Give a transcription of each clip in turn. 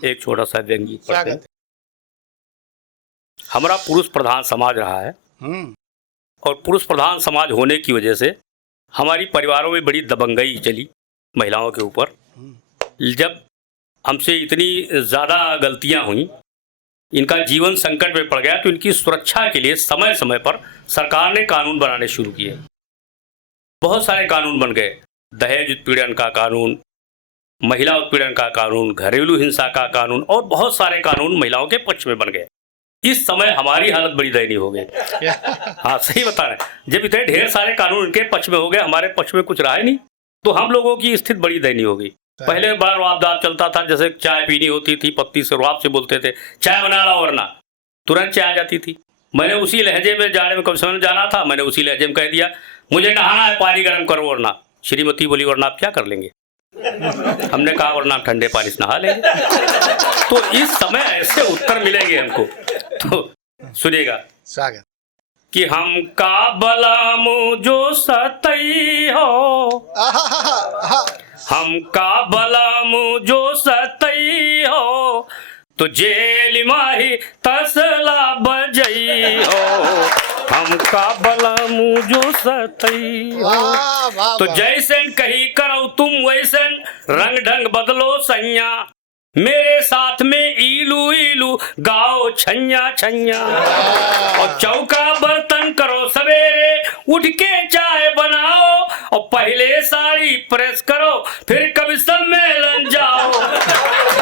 एक छोटा सा व्यंग्य पढ़ते हैं। स्वागत। हमारा पुरुष प्रधान समाज रहा है और पुरुष प्रधान समाज होने की वजह से हमारी परिवारों में बड़ी दबंगई चली महिलाओं के ऊपर। जब हमसे इतनी ज़्यादा गलतियां हुई, इनका जीवन संकट में पड़ गया, तो इनकी सुरक्षा के लिए समय समय पर सरकार ने कानून बनाने शुरू किए। बहुत सारे कानून बन गए। दहेज उत्पीड़न का कानून, महिला उत्पीड़न का कानून, घरेलू हिंसा का कानून और बहुत सारे कानून महिलाओं के पक्ष में बन गए। इस समय हमारी हालत बड़ी दयनीय हो गई। हाँ, सही बता रहे हैं। जब इतने ढेर सारे कानून इनके पक्ष में हो गए, हमारे पक्ष में कुछ रहा ही नहीं, तो हम लोगों की स्थिति बड़ी दयनीय हो गई। पहले बड़ा रुआबदार चलता था, जैसे चाय पीनी होती थी, पत्ती से रुआब से बोलते थे, चाय बना ला वरना, तुरंत चाय आ जाती थी। मैंने उसी लहजे में जाने में कम समय में जाना था, मैंने उसी लहजे में कह दिया, मुझे नहाना है, पानी गर्म करो वरना। श्रीमती बोली, वरना आप क्या कर लेंगे? हमने कहा, वरना आप ठंडे पानी से नहा लेंगे। तो इस समय ऐसे उत्तर मिलेंगे हमको। तो सुनिएगा। स्वागत। कि हमका बलम जो सतई हो, हमका बलम जो सतई हो, तो जेल माही तसला बजई हो, हमका बलम जो सतई हो। तो जैसे कही करो तुम वैसे रंग ढंग बदलो सैया, मेरे साथ में इलू इलू गाओ छन्या छन्या। और चौका बर्तन करो सवेरे उठ के चाय बनाओ, और पहले साड़ी प्रेस करो फिर कभी सम्मेलन जाओ।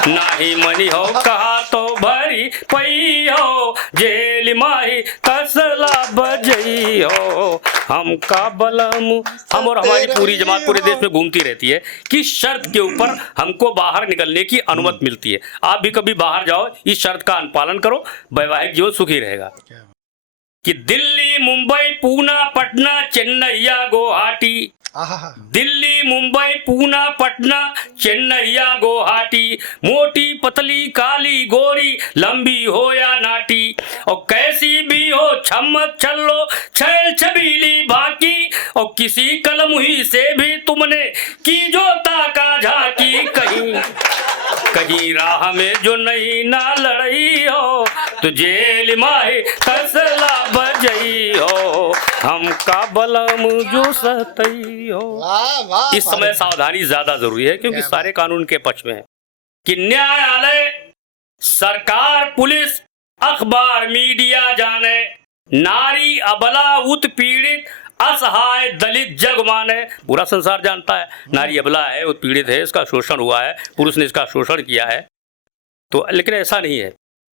नाही मनी हो कहा तो भरी पई हो, जेल माही तसला बजई हो, हमका बलम। हम और हमारी पूरी जमात पूरे देश में घूमती रहती है कि शर्त के ऊपर हमको बाहर निकलने की अनुमति मिलती है। आप भी कभी बाहर जाओ, इस शर्त का अनुपालन करो, वैवाहिक जीवन सुखी रहेगा। कि दिल्ली मुंबई पूना पटना चेन्नईया गुवाहाटी, दिल्ली मुंबई पूना पटना चेन्नईया गुवाहाटी, मोटी पतली काली गोरी लंबी हो या नाटी, और कैसी भी हो छमक छल्लो छैल छबीली बाकी, और किसी कलम ही से भी तुमने की जो ताका झाकी, कहीं कहीं राह में जो नहीं ना लड़ई हो, तो जेल माहे तसला बजई हो, हमका बलम जो सतई हो। इस समय सावधानी ज्यादा जरूरी है, क्योंकि सारे कानून के पक्ष में है। कि न्यायालय, सरकार, पुलिस, अखबार, मीडिया जाने, नारी अबला उत्पीड़ित असहाय दलित जग माने। पूरा संसार जानता है नारी अबला है, उत्पीड़ित है, इसका शोषण हुआ है, पुरुष ने इसका शोषण किया है। तो लेकिन ऐसा नहीं है।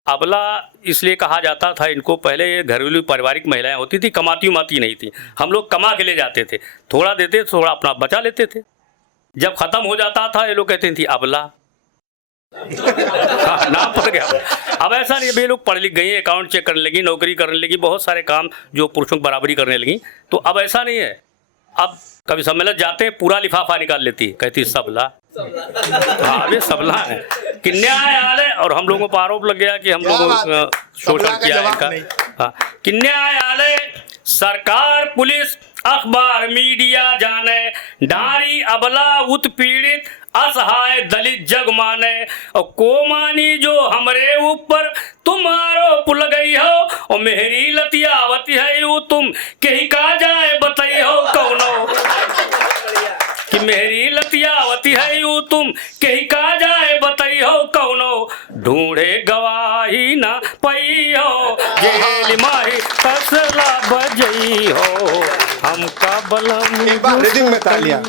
अबला इसलिए कहा जाता था इनको, पहले ये घरेलू पारिवारिक महिलाएं होती थी, कमाती उमाती नहीं थी। हम लोग कमा के ले जाते थे, थोड़ा देते, थोड़ा अपना बचा लेते थे। जब खत्म हो जाता था, ये लोग कहते थे अबला। नाम पड़ गया। अब ऐसा नहीं, ये लोग पढ़ लिख गई, अकाउंट चेक करने लगी, नौकरी करने लगी, बहुत सारे काम जो पुरुषों की बराबरी करने लगी। तो अब ऐसा नहीं है। अब कभी सम्मेलन जाते हैं, पूरा लिफाफा निकाल लेती, कहती सबला। हाँ, ये सबला है। कि न्यायालय, और हम लोगों पर आरोप लग गया कि हम लोगों शोषण किया है इनका। हाँ, कि न्यायालय, सरकार, पुलिस, अखबार, मीडिया जाने, नारी अबला उत्पीड़ित असहाय दलित जग माने, और को मानी जो हमरे ऊपर तुम्हारो पुल गई हो, और मेहरी लतियावती है यू तुम कहीं का जाए बताई हो कौनो। कि मेहरी लतियावती है यू तुम कहीं का जाए बताई हो कौनो, ढूंढे गवाही ना पई हो, जेल माही तसला बजई हो, हमका बलम। एक बार रिदिंग में तालियां।